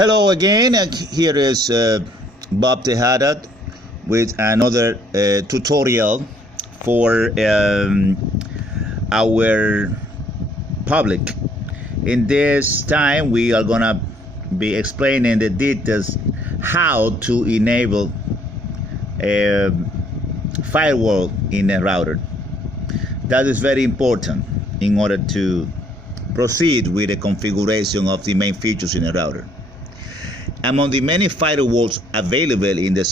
Hello again, here is Bob Tejada with another tutorial for our public. In this time we are gonna be explaining the details how to enable a firewall in a router. That is very important in order to proceed with the configuration of the main features in a router. Among the many firewalls available in the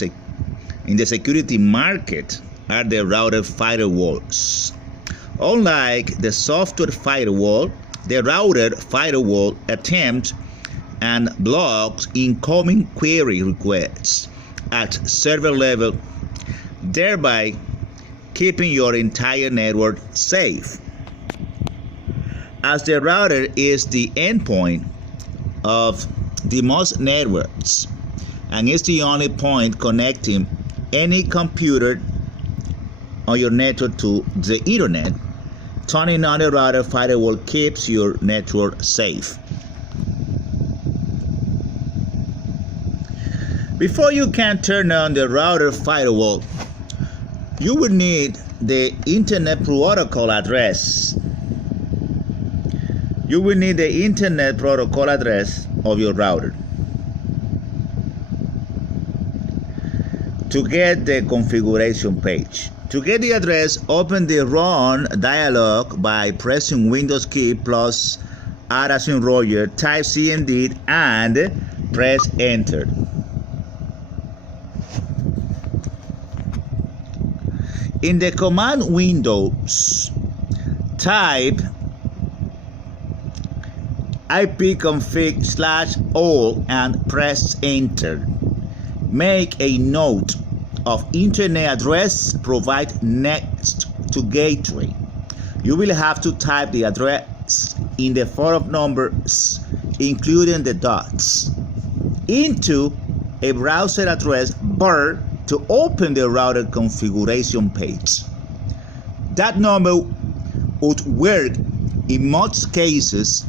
security market are the router firewalls. Unlike the software firewall, the router firewall attempts and blocks incoming query requests at server level, thereby keeping your entire network safe. As the router is the endpoint of the most networks and is the only point connecting any computer on your network to the internet, turning on the router firewall keeps your network safe. Before you can turn on the router firewall, you will need the Internet Protocol address. You will need the Internet Protocol address of your router. To get the configuration page. To get the address, open the Run dialog by pressing Windows key plus R as in Roger, type CMD and press Enter. In the command windows, type ipconfig/all and press Enter. Make a note of internet address provided next to gateway. You will have to type the address in the form of numbers, including the dots, into a browser address bar to open the router configuration page. That number would work in most cases.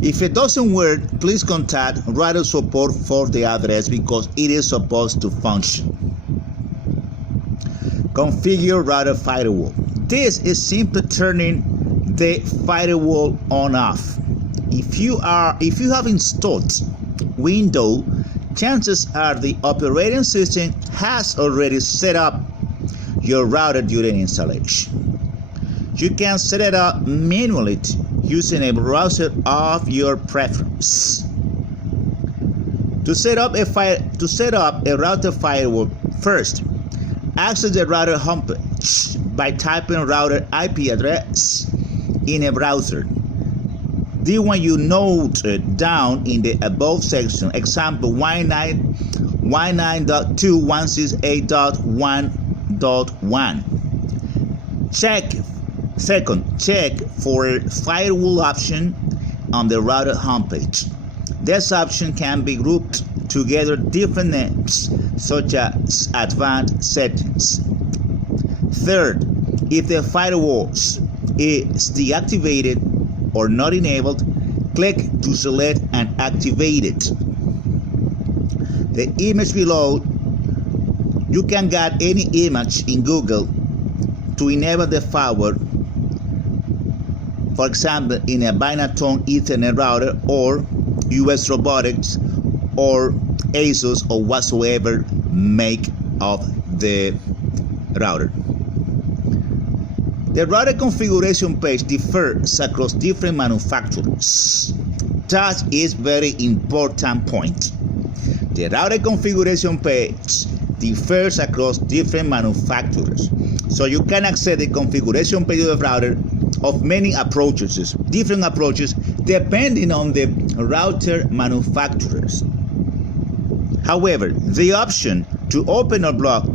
If it doesn't work, please contact router support for the address because it is supposed to function. Configure router firewall. This is simply turning the firewall on off. If you have installed Windows, chances are the operating system has already set up your router during installation. You can set it up manually using a browser of your preference. To set up a router firewall, first access the router homepage by typing router IP address in a browser. The one you noted down in the above section, example 192.168.1.1. Second, check for firewall option on the router homepage. This option can be grouped together different names, such as advanced settings. Third, if the firewall is deactivated or not enabled, click to select and activate it. The image below, you can get any image in Google to enable the firewall. For example, in a Binatone Ethernet router or US Robotics or ASUS or whatsoever make of the router. The router configuration page differs across different manufacturers. That is very important point. The router configuration page differs across different manufacturers. So you can access the configuration page of the router of many approaches, different approaches, depending on the router manufacturers. However, the option to open or block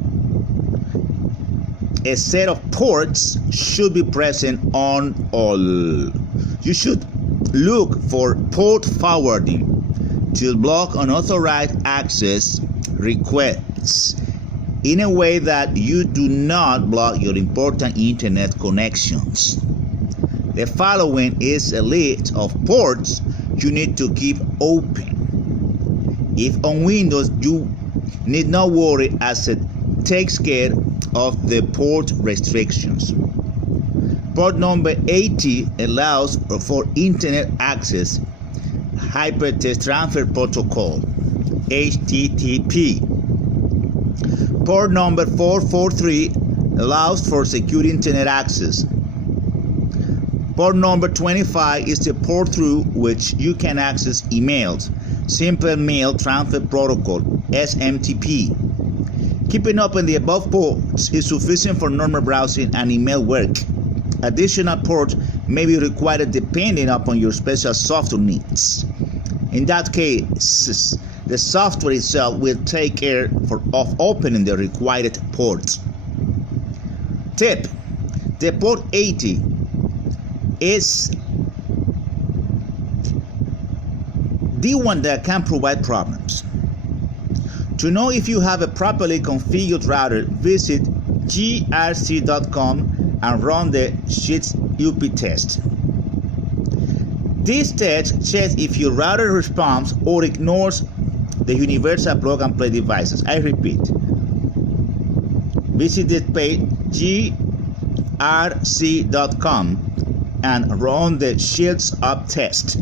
a set of ports should be present on all. You should look for port forwarding to block unauthorized access requests in a way that you do not block your important internet connections. The following is a list of ports you need to keep open. If on Windows, you need not worry as it takes care of the port restrictions. Port number 80 allows for Internet access Hypertext Transfer Protocol, HTTP. Port number 443 allows for secure Internet access. Port number 25 is the port through which you can access emails, Simple Mail Transfer Protocol, SMTP. Keeping open the above ports is sufficient for normal browsing and email work. Additional ports may be required depending upon your special software needs. In that case, the software itself will take care of opening the required ports. Tip: the port 80 is the one that can provide problems. To know if you have a properly configured router, visit grc.com and run the Sheets UP test. This test checks if your router responds or ignores the universal plug-and-play devices. I repeat, visit the page grc.com and run the Shields Up test.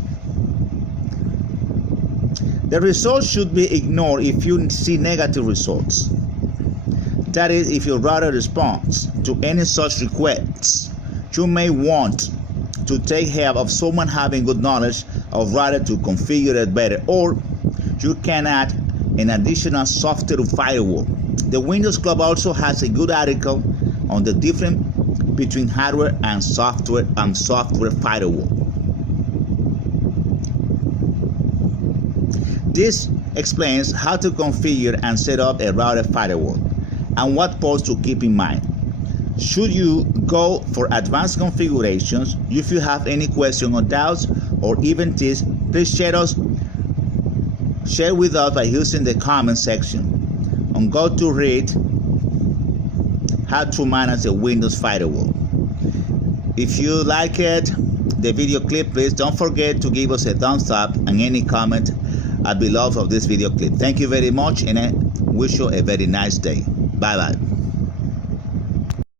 The results should be ignored if you see negative results. That is, if your router responds to any such requests, you may want to take help of someone having good knowledge of router to configure it better, or you can add an additional software firewall. The Windows Club also has a good article on the difference between hardware and software firewall. This explains how to configure and set up a router firewall and what ports to keep in mind. Should you go for advanced configurations? If you have any questions or doubts or even tips, please share with us by using the comment section on Go to Read How to Manage a Windows Firewall. If you like the video clip, please don't forget to give us a thumbs up and any comment below of this video clip. Thank you very much, and I wish you a very nice day. Bye bye.